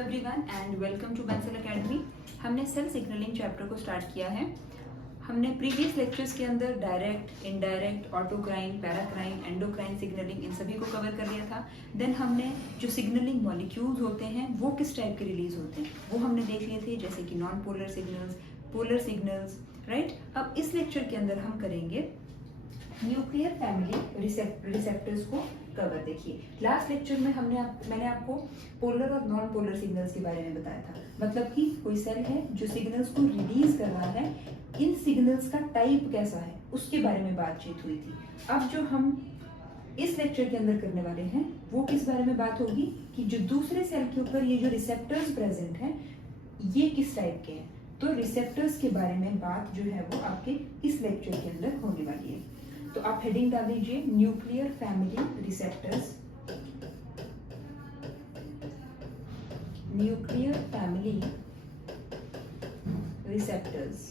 Everyone and welcome to Bansal academy. हमने cell signalling chapter को start किया है। हमने प्रीवियस लेक्चर्स के अंदर direct, indirect, autocrine, paracrine, endocrine signalling इन सभी को कवर कर लिया था। देन हमने जो सिग्नलिंग मॉलिक्यूल्स होते हैं वो किस टाइप के रिलीज होते हैं वो हमने देख लिए थे, जैसे कि non polar signals, polar signals, right. अब इस लेक्चर के अंदर हम करेंगे न्यूक्लियर फैमिली रिसेप्टर्स को कवर। देखिए लास्ट लेक्चर में मैंने आपको पोलर और नॉन पोलर सिग्नल्स के बारे में बताया था। मतलब कि कोई सेल है जो सिग्नल्स को रिलीज कर रहा है, इन सिग्नल्स का टाइप कैसा है उसके बारे में बातचीत हुई थी। अब जो हम इस लेक्चर के अंदर करने वाले हैं वो किस बारे में बात होगी कि जो दूसरे सेल के ऊपर ये जो रिसेप्टर्स प्रेजेंट हैं ये किस टाइप के हैं। तो रिसेप्टर्स के बारे में बात जो है वो आपके इस लेक्चर के अंदर होने वाली है। तो आप हेडिंग डाल दीजिए nuclear family receptors. Nuclear family receptors.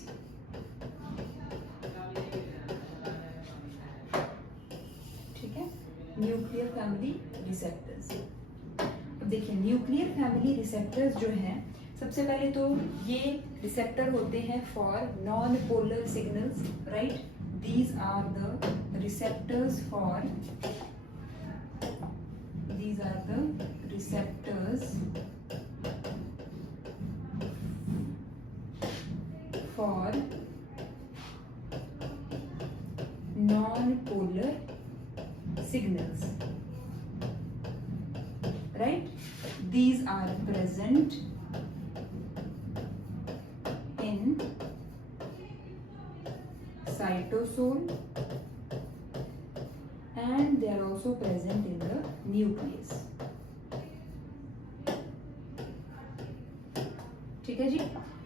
ठीक है, न्यूक्लियर फैमिली रिसेप्टर्स। अब देखिए न्यूक्लियर फैमिली रिसेप्टर्स जो हैं, सबसे पहले तो ये रिसेप्टर होते हैं for non polar signals, right. These are the receptors for non-polar signals, right? These are present in cytosol and they are also present in the nucleus। ठीक है जी।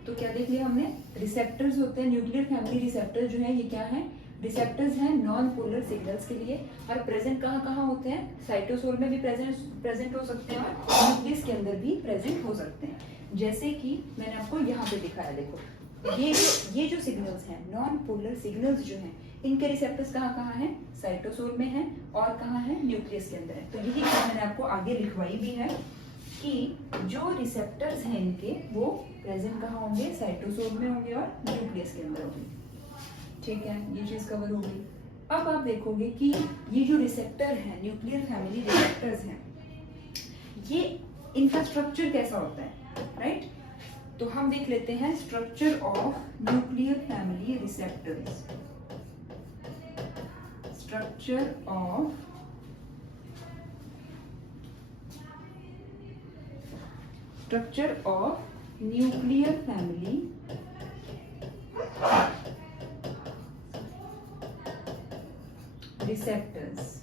तो क्या देख लिया हमने, रिसेप्टर्स होते हैं न्यूक्लियर फैमिली रिसेप्टर्स जो है ये क्या है, रिसेप्टर्स हैं नॉन पोलर सिग्नल्स के लिए। और प्रेजेंट कहाँ कहाँ होते हैं, साइटोसोल में भी प्रेजेंट हो सकते हैं और न्यूक्लियस के अंदर भी प्रेजेंट हो सकते हैं। जैसे कि मैंने आपको यहाँ पे दिखाया, देखो ये जो सिग्नल्स हैं नॉन पोलर सिग्नल्स जो हैं इनके रिसेप्टर्स कहाँ कहाँ हैं, साइटोसोल में हैं और कहाँ है, न्यूक्लियस के अंदर है। तो यही मैंने आपको आगे लिखवाई भी है कि जो रिसेप्टर्स हैं इनके वो प्रेजेंट कहाँ होंगे, साइटोसोल में होंगे और न्यूक्लियस के अंदर होंगे। ठीक है, ये चीज कवर हो गई। अब आप देखोगे कि ये जो रिसेप्टर है न्यूक्लियर फैमिली रिसेप्टर्स हैं, ये इनका स्ट्रक्चर कैसा होता है, राइट। तो हम देख लेते हैं structure of nuclear family receptors. Structure of nuclear family receptors.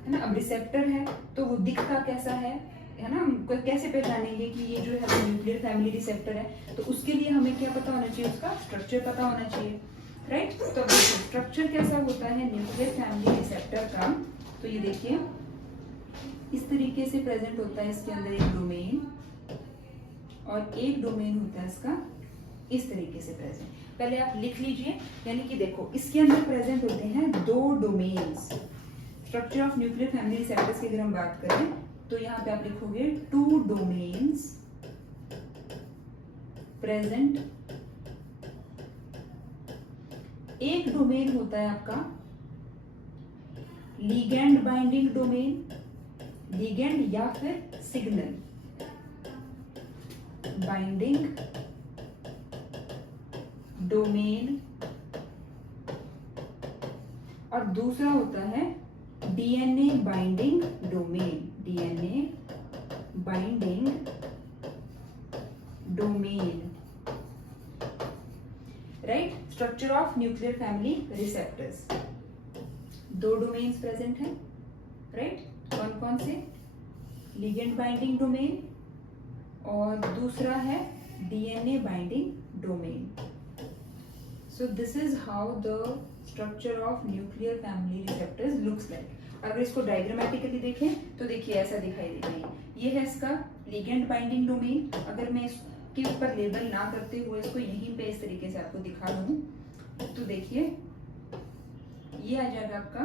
है ना। अब रिसेप्टर है तो वो दिखता कैसा है ना, हम कैसे पहचानेंगे कि ये जो है वो न्यूक्लियर फैमिली रिसेप्टर है। तो उसके लिए हमें क्या पता होना चाहिए, उसका स्ट्रक्चर पता होना चाहिए, राइट। तो स्ट्रक्चर कैसा होता है न्यूक्लियर फैमिली रिसेप्टर का, तो ये देखिए इस तरीके से प्रेजेंट होता है। इसके अंदर एक डोमेन और एक डोमेन होता है इसका इस तरीके से प्रेजेंट। पहले आप लिख लीजिए, यानी कि देखो इसके अंदर प्रेजेंट होते हैं दो domains. Structure of nuclear family receptors की अगर हम बात करें तो यहाँ पे आप लिखोगे टू डोमेन्स प्रेजेंट। एक डोमेन होता है आपका लिगैंड बाइंडिंग डोमेन, लिगैंड या फिर सिग्नल बाइंडिंग डोमेन, और दूसरा होता है DNA binding domain, DNA binding domain, right. Structure of nuclear family receptors, दो डोमेन्स प्रेजेंट हैं, राइट। कौन कौन से, लिगेंड बाइंडिंग डोमेन और दूसरा है DNA binding domain. So this is how the structure of nuclear family receptors looks like। अगर इसको डायग्रामेटिकली देखें तो देखिए ऐसा दिखाई देता है। ये है इसका लिगेंड बाइंडिंग डोमेन। अगर मैं इसके ऊपर लेबल ना करते हुए इसको यहीं पे इस तरीके से आपको दिखा दूं तो देखिए ये आ जाएगा आपका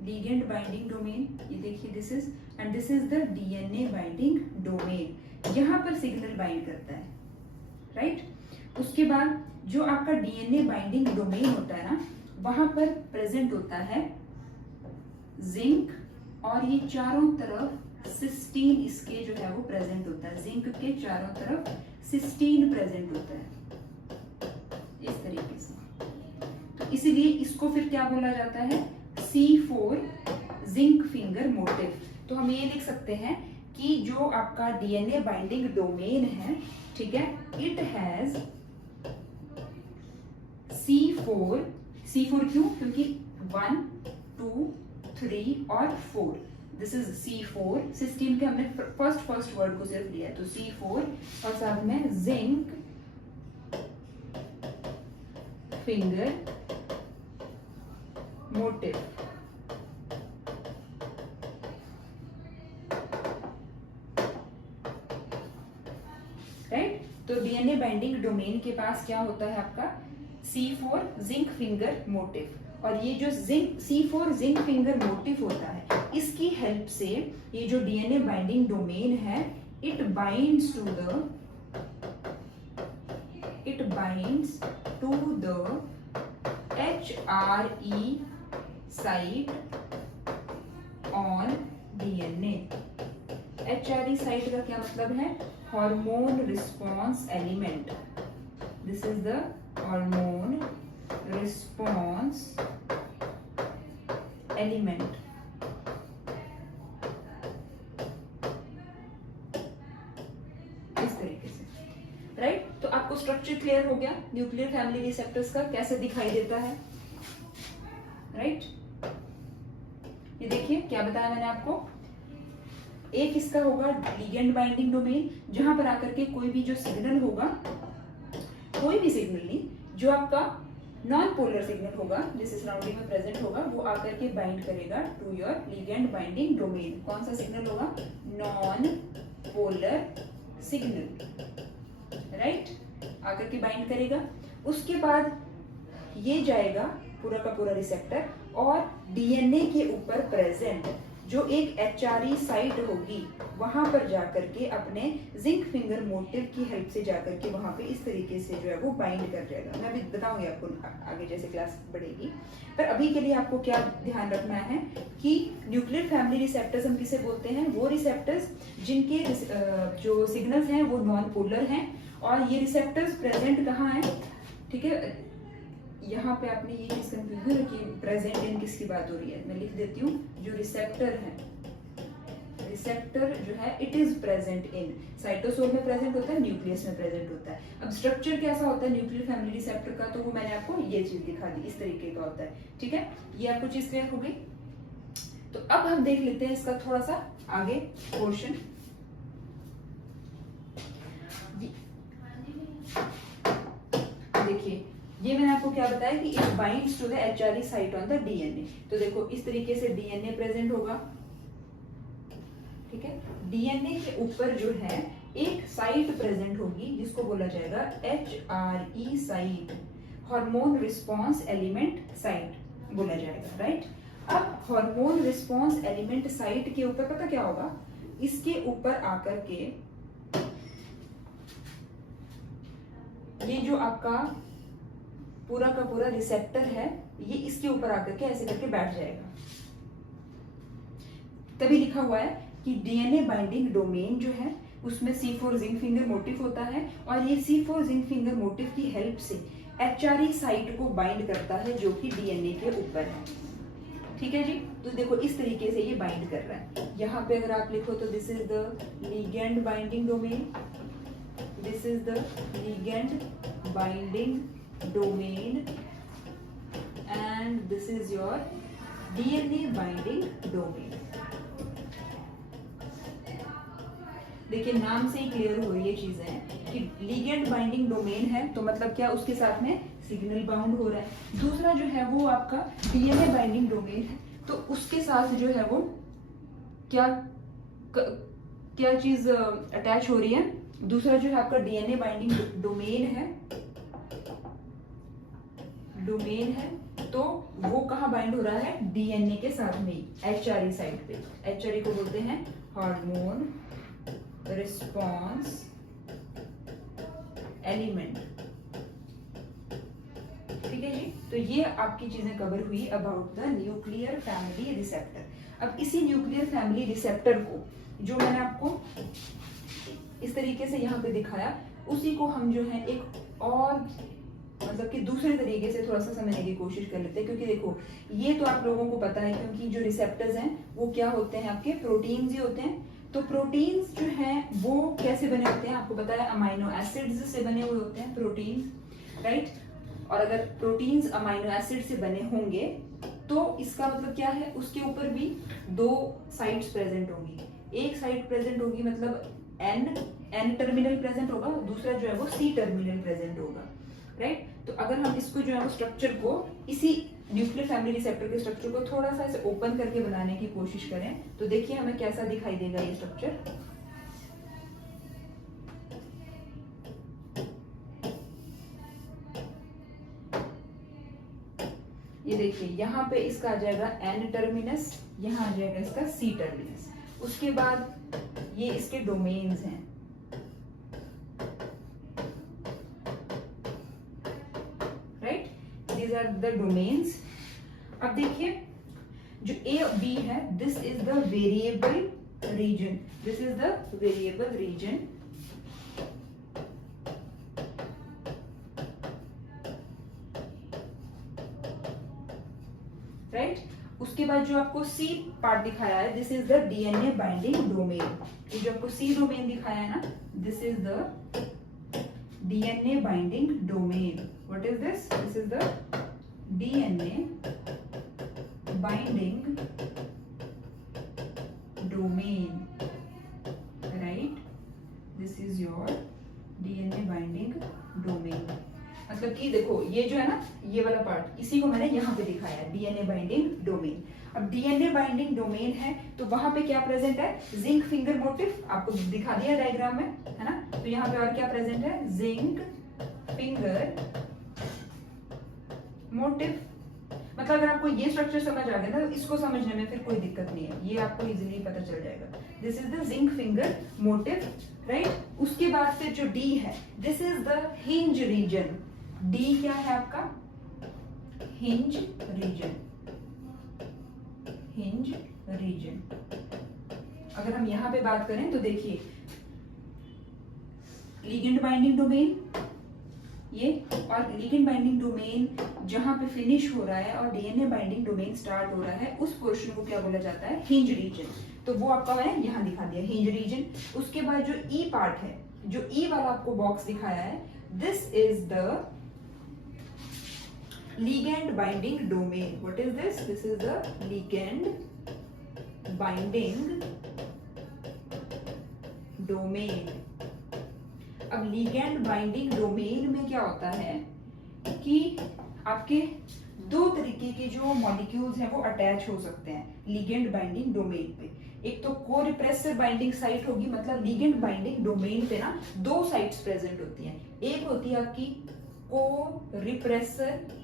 लिगेंड बाइंडिंग डोमेन, ये देखिए this is, and this is the DNA binding domain. यहाँ पर सिग्नल बाइंड करता है, राइट। उसके बाद जो आपका डीएनए बाइंडिंग डोमेन होता है ना, वहां पर प्रेजेंट होता है जिंक, और ये चारों तरफ सिस्टीन इसके जो है वो प्रेजेंट होता है। जिंक के चारों तरफ सिस्टीन प्रेजेंट होता है इस तरीके से। तो इसीलिए इसको फिर क्या बोला जाता है, C4 जिंक फिंगर मोटिव। तो हम ये लिख सकते हैं कि जो आपका डीएनए बाइंडिंग डोमेन है, ठीक है, इट हैज C4 क्यों? क्योंकि 1, 2, 3 और 4, दिस इज C4। सिस्टीन के हमने फर्स्ट वर्ड को सिर्फ लिया है, तो C4 और साथ में जिंक फिंगर मोटिव, राइट। तो डीएनए बाइंडिंग डोमेन के पास क्या होता है आपका, C4 जिंक फिंगर मोटिव, और ये जो C4 जिंक फिंगर मोटिव होता है, इसकी हेल्प से ये जो डीएनए बाइंडिंग डोमेन है, it binds to the HRE site on DNA. HRE site का क्या मतलब है, hormone response element. This is the hormone response element. इस तरीके से, राइट। तो आपको स्ट्रक्चर क्लियर हो गया न्यूक्लियर फैमिली रिसेप्टर्स का कैसे दिखाई देता है, राइट। ये देखिए क्या बताया मैंने आपको, एक इसका होगा लिगेंड बाइंडिंग डोमेन, जहां पर आकर के कोई भी जो सिग्नल होगा, कोई भी सिग्नल नहीं, जो आपका नॉन पोलर सिग्नल होगा जिस सराउंडिंग में प्रेजेंट होगा, वो आकर के बाइंड करेगा to your ligand binding domain. कौन सा सिग्नल होगा, नॉन पोलर सिग्नल, राइट, आकर के बाइंड करेगा। उसके बाद ये जाएगा पूरा का पूरा रिसेप्टर, और डीएनए के ऊपर प्रेजेंट जो एक HRE साइट होगी, वहां पर जाकर के अपने जिंक फिंगर मोटिव की हेल्प से जाकर के वहां पे इस तरीके से जो है वो बाइंड कर जाएगा। मैं अभी बताऊंगी आपको आगे जैसे क्लास बढ़ेगी, पर अभी के लिए आपको क्या ध्यान रखना है कि न्यूक्लियर फैमिली रिसेप्टर्स हम किसे बोलते हैं, वो रिसेप्टर्स जिनके जो सिग्नल्स हैं वो नॉन पोलर हैं, और ये रिसेप्टर्स प्रेजेंट कहाँ है, ठीक है। यहाँ पे आपने ये चीज कंफ्यूज है कि प्रेजेंट इन किसकी बात हो रही है, मैं लिख देती हूँ। जो रिसेप्टर है, रिसेप्टर जो है it is present in cytosol में प्रेजेंट होता है, न्यूक्लियस में प्रेजेंट होता है। अब स्ट्रक्चर कैसा होता है न्यूक्लियर फैमिली रिसेप्टर का, तो वो मैंने आपको ये चीज दिखा दी, इस तरीके का होता है, ठीक है। ये आपको चीज क्लियर हो गई। तो अब हम देख लेते हैं इसका थोड़ा सा आगे पोर्शन। देखिए ये मैंने आपको क्या बताया कि it binds to the HRE site on the DNA. तो देखो इस तरीके से डीएनए प्रेजेंट होगा, ठीक है। डीएनए के ऊपर जो है एक साइट प्रेजेंट होगी जिसको बोला जाएगा HRE site, hormone response element site बोला जाएगा, राइट। अब हार्मोन रिस्पॉन्स एलिमेंट साइट के ऊपर पता क्या होगा, इसके ऊपर आकर के ये जो आपका पूरा का पूरा रिसेप्टर है, ये इसके ऊपर आकर के ऐसे करके बैठ जाएगा। तभी लिखा हुआ है कि डीएनए बाइंडिंग डोमेन जो है उसमें C4 जिंक फिंगर मोटिव होता है, और ये C4 जिंक फिंगर मोटिव की हेल्प से HRE साइट को बाइंड करता है जो कि डीएनए के ऊपर है, ठीक है जी। तो देखो इस तरीके से ये बाइंड कर रहा है। यहाँ पे अगर आप लिखो तो this is the ligand binding domain, this is the ligand binding domain, and this is your DNA binding domain। देखिए नाम से ही क्लियर हो रही है चीजें कि लिगेंड बाइंडिंग डोमेन है, तो मतलब क्या, उसके साथ में सिग्नल बाउंड हो रहा है। दूसरा जो है वो आपका डीएनए बाइंडिंग डोमेन है, तो उसके साथ जो है वो क्या चीज अटैच हो रही है। दूसरा जो है आपका डीएनए बाइंडिंग डोमेन है, तो वो कहाँ बाइंड हो रहा है, डीएनए के साथ में, एचआरई साइट पे। एचआरई को बोलते हैं हार्मोन रिस्पॉन्स एलिमेंट। ठीक है जी, तो ये आपकी चीजें कवर हुई about the nuclear family receptor. अब इसी न्यूक्लियर फैमिली रिसेप्टर को, जो मैंने आपको इस तरीके से यहाँ पे दिखाया, उसी को हम जो है एक और मतलब कि दूसरे तरीके से थोड़ा सा समझने की कोशिश कर लेते हैं। क्योंकि देखो, ये तो आप लोगों को पता है, क्योंकि जो रिसेप्टर्स हैं वो क्या होते हैं, आपके प्रोटीन्स ही होते हैं। तो प्रोटीन्स जो हैं वो कैसे बने होते हैं, आपको पता है, अमाइनो एसिड्स से बने हुए होते हैं प्रोटीन्स, राइट। और अगर प्रोटीन्स अमाइनो एसिड से बने होंगे तो इसका मतलब क्या है, उसके ऊपर भी दो साइट्स प्रेजेंट होंगी। एक साइट प्रेजेंट होगी मतलब एन टर्मिनल प्रेजेंट होगा, दूसरा जो है वो सी टर्मिनल प्रेजेंट होगा, राइट। तो अगर हम इसको जो है वो स्ट्रक्चर को, इसी न्यूक्लियर फैमिली रिसेप्टर के स्ट्रक्चर को थोड़ा सा ऐसे ओपन करके बनाने की कोशिश करें, तो देखिए हमें कैसा दिखाई देगा ये स्ट्रक्चर। ये देखिए, यहाँ पे इसका आ जाएगा एन टर्मिनस, यहाँ आ जाएगा इसका सी टर्मिनस। उसके बाद ये इसके डोमेन्स हैं, right, these are the domains. अब देखिए, जो ए और बी है, this is the variable region, this is the variable region. Right, उसके बाद जो आपको सी पार्ट दिखाया है, this is the DNA binding domain. ये जो आपको सी डोमेन दिखाया है ना, this is the DNA binding domain. What is this? This is the DNA binding domain, right, this is your DNA binding domain. मतलब कि देखो, ये जो है ना, ये वाला पार्ट, इसी को मैंने यहाँ पे दिखाया है, डीएनए बाइंडिंग डोमेन। अब डीएनए बाइंडिंग डोमेन है तो वहां पे क्या प्रेजेंट है, जिंक फिंगर मोटिफ, आपको दिखा दिया डायग्राम में, है ना। तो यहाँ पे और क्या प्रेजेंट है, जिंक फिंगर मोटिफ। मतलब अगर आपको ये स्ट्रक्चर समझ आ गया ना, तो इसको समझने में फिर कोई दिक्कत नहीं है, ये आपको इजीली पता चल जाएगा। This is the zinc finger motif, right. उसके बाद फिर जो डी है, this is the hinge region. D क्या है आपका, हिंज रीजन, हिंज रीजन। अगर हम यहां पे बात करें तो देखिए, लिगेंड बाइंडिंग डोमेन ये, और लिगेंड बाइंडिंग डोमेन जहां पे फिनिश हो रहा है और डीएनए बाइंडिंग डोमेन स्टार्ट हो रहा है, उस पोर्शन को क्या बोला जाता है, हिंज रीजन। तो वो आपका मैंने यहां दिखा दिया, हिंज रीजन। उसके बाद जो ई पार्ट है, जो ई वाला आपको बॉक्स दिखाया है, this is the ligand binding domain. What is this? This is the ligand binding domain. अब ligand binding domain में क्या होता है कि आपके दो तरीके के जो मॉलिक्यूल्स हैं वो अटैच हो सकते हैं ligand binding domain पे। एक तो को रिप्रेसर बाइंडिंग साइट होगी, मतलब ligand binding domain पे ना दो साइट्स प्रेजेंट होती हैं। एक होती है आपकी को रिप्रेसर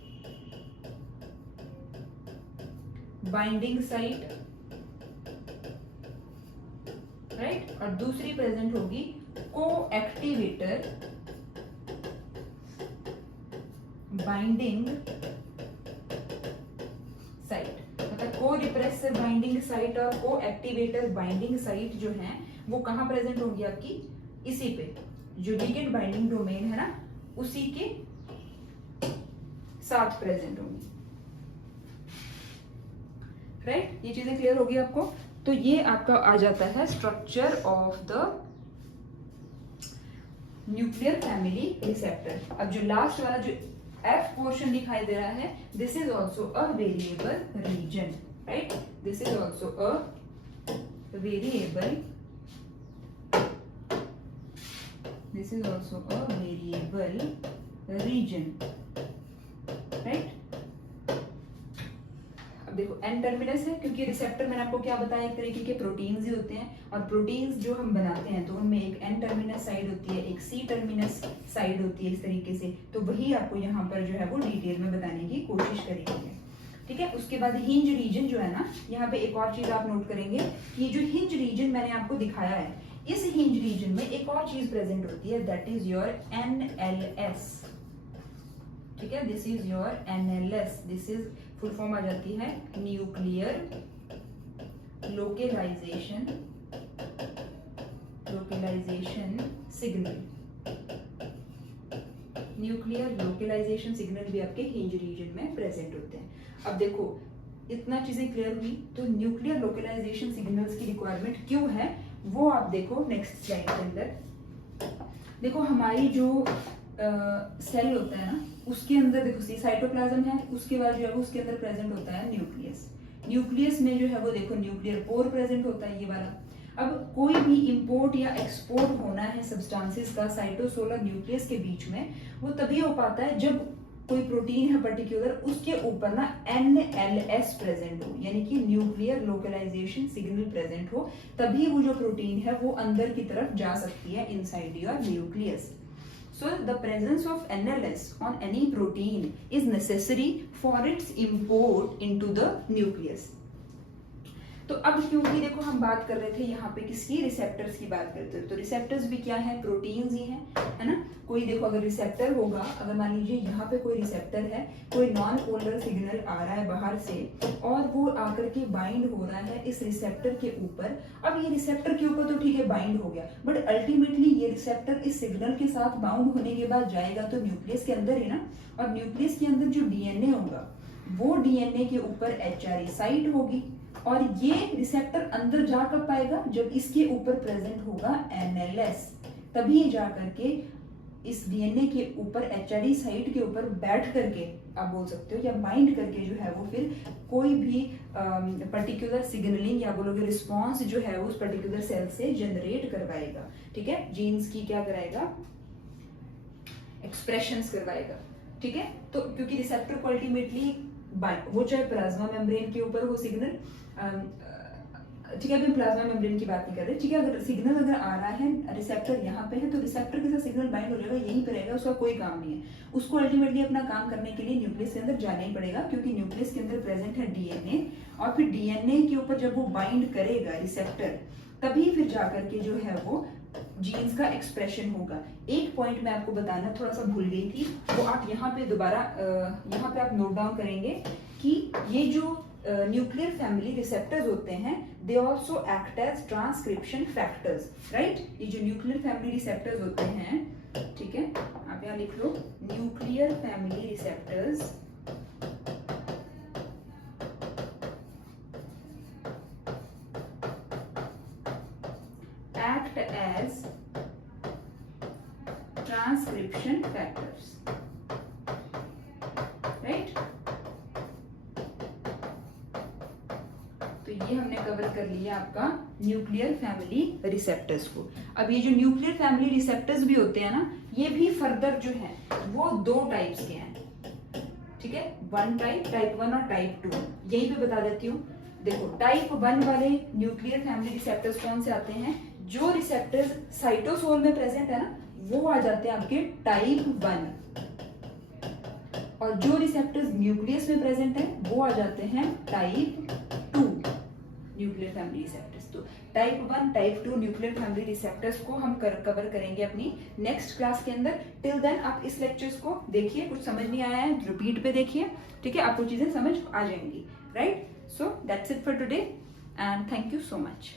बाइंडिंग साइट, राइट, और दूसरी प्रेजेंट होगी को एक्टिवेटर बाइंडिंग साइट। मतलब को रिप्रेसर बाइंडिंग साइट और को एक्टिवेटर बाइंडिंग साइट जो है वो कहां प्रेजेंट होंगी आपकी, इसी पे, जो लिगेंड बाइंडिंग डोमेन है ना, उसी के साथ प्रेजेंट होंगी, राइट। ये चीजें क्लियर होगी आपको। तो ये आपका आ जाता है structure of the nuclear family receptor. अब जो लास्ट वाला जो एफ पोर्शन दिखाई दे रहा है, this is also a variable region, right, this is also a variable, this is also a variable region, right. देखो एन टर्मिनस है, क्योंकि रिसेप्टर मैंने आपको क्या बताया, एक तरीके के प्रोटीन्स ही होते हैं, और प्रोटीन्स जो हम बनाते हैं तो उनमें एक एन टर्मिनस साइड होती है, एक सी टर्मिनस साइड होती है, इस तरीके से। तो वही आपको यहाँ पर जो है वो डिटेल में बताने की कोशिश करेंगे। ठीक है। उसके बाद हिंज रीजन जो है ना, यहाँ पे एक और चीज आप नोट करेंगे कि ये जो हिंज रीजन मैंने आपको दिखाया है, इस हिंज रीजन में एक और चीज प्रेजेंट होती है, दैट इज योर NLS। ठीक है, this is your NLS, this is full form आ जाती है nuclear localisation signal. Nuclear localisation signal भी आपके हिंज रीजन में प्रेजेंट होते हैं। अब देखो इतना चीजें क्लियर हुई, तो न्यूक्लियर लोकेलाइजेशन सिग्नल्स की रिक्वायरमेंट क्यों है वो आप देखो नेक्स्ट स्लाइड के अंदर। देखो हमारी जो सेल होता है ना, उसके अंदर देखो साइटोप्लाज्म है, उसके बाद जो है वो उसके अंदर प्रेजेंट होता है न्यूक्लियस। न्यूक्लियस में जो है वो देखो न्यूक्लियर पोर प्रेजेंट होता है, ये वाला। अब कोई भी इंपोर्ट या एक्सपोर्ट होना है सब्सटेंसेस का साइटोसोलर न्यूक्लियस के बीच में, वो तभी हो पाता है जब कोई प्रोटीन है पर्टिकुलर, उसके ऊपर ना NLS प्रेजेंट हो, यानी कि न्यूक्लियर लोकलाइजेशन सिग्नल प्रेजेंट हो, तभी वो जो प्रोटीन है वो अंदर की तरफ जा सकती है inside your nucleus. So the presence of NLS on any protein is necessary for its import into the nucleus. तो अब क्योंकि देखो हम बात कर रहे थे यहाँ पे किसकी, रिसेप्टर्स की बात करते हैं, तो रिसेप्टर्स भी क्या है, प्रोटीन्स ही हैं, है ना। कोई देखो अगर रिसेप्टर होगा, अगर मान लीजिए यहाँ पे कोई रिसेप्टर है, कोई नॉन पोलर सिग्नल आ रहा है बाहर से और वो आकर के बाइंड हो रहा है इस रिसेप्टर के ऊपर। अब ये रिसेप्टर के ऊपर तो ठीक है बाइंड हो गया, बट अल्टीमेटली ये रिसेप्टर इस सिग्नल के साथ बाउंड होने के बाद जाएगा तो न्यूक्लियस के अंदर ही ना, और न्यूक्लियस के अंदर जो DNA होगा वो DNA के ऊपर HRE साइट होगी, और ये रिसेप्टर अंदर जा कर पाएगा जब इसके ऊपर प्रेजेंट होगा NLS, तभी जा करके इस DNA के ऊपर HRE साइट के ऊपर बैठ करके आप बोल सकते हो या बाइंड करके जो है वो फिर कोई भी पर्टिकुलर सिग्नलिंग या बोलोगे रिस्पॉन्स जो है उस पर्टिकुलर सेल से जनरेट करवाएगा। ठीक है, जीन्स की क्या कराएगा, एक्सप्रेशंस करवाएगा। ठीक है, तो क्योंकि रिसेप्टर को अल्टीमेटली वो चाहे प्लाज्मा मेम्ब्रेन के ऊपर हो सिग्नल, ठीक है, अभी प्लाज्मा मेम्ब्रेन की बात नहीं कर रहे, ठीक है, अगर सिग्नल अगर आ रहा है रिसेप्टर यहाँ पे है तो रिसेप्टर के साथ सिग्नल बाइंड हो जाएगा, यहीं पे रहेगा, उसका कोई काम नहीं है, उसको अल्टीमेटली अपना काम करने के लिए न्यूक्लियस के अंदर जाना ही पड़ेगा, क्योंकि न्यूक्लियस के अंदर प्रेजेंट है DNA, और फिर DNA के ऊपर जब वो बाइंड करेगा रिसेप्टर, तभी फिर जाकर के जो है वो जीन्स का एक्सप्रेशन होगा। एक पॉइंट मैं आपको बताना थोड़ा सा भूल गई थी, वो आप यहाँ पे दोबारा यहाँ पे आप नोट डाउन करेंगे कि ये जो न्यूक्लियर फैमिली रिसेप्टर्स होते हैं, they also act as transcription factors, right. ये जो न्यूक्लियर फैमिली रिसेप्टर्स होते हैं, ठीक है, आप यहाँ लिख लो, nuclear family receptors act as transcription factors, right? तो ये हमने कवर कर लिया आपका न्यूक्लियर फैमिली रिसेप्टर्स को। अब ये जो न्यूक्लियर फैमिली रिसेप्टर्स भी होते हैं ना, ये भी फर्दर जो है वो दो टाइप्स के हैं। ठीक है, वन टाइप 1 और टाइप 2, यही पे बता देती हूँ। देखो टाइप 1 वाले न्यूक्लियर फैमिली रिसेप्टर्स कौन से आते हैं, जो रिसेप्टर्स साइटोसोल में प्रेजेंट है ना, वो आ जाते हैं आपके टाइप 1, और जो रिसेप्टर्स न्यूक्लियस में प्रेजेंट है वो आ जाते हैं टाइप 2 न्यूक्लियर फैमिली रिसेप्टर्स। तो type 1 type 2 nuclear family receptors को हम कवर करेंगे अपनी नेक्स्ट क्लास के अंदर। टिल देन आप इस लेक्चर्स को देखिए, कुछ समझ नहीं आया है रिपीट पे देखिए, ठीक है, आपको चीजें समझ आ जाएंगी, right. So that's it for today and thank you so much.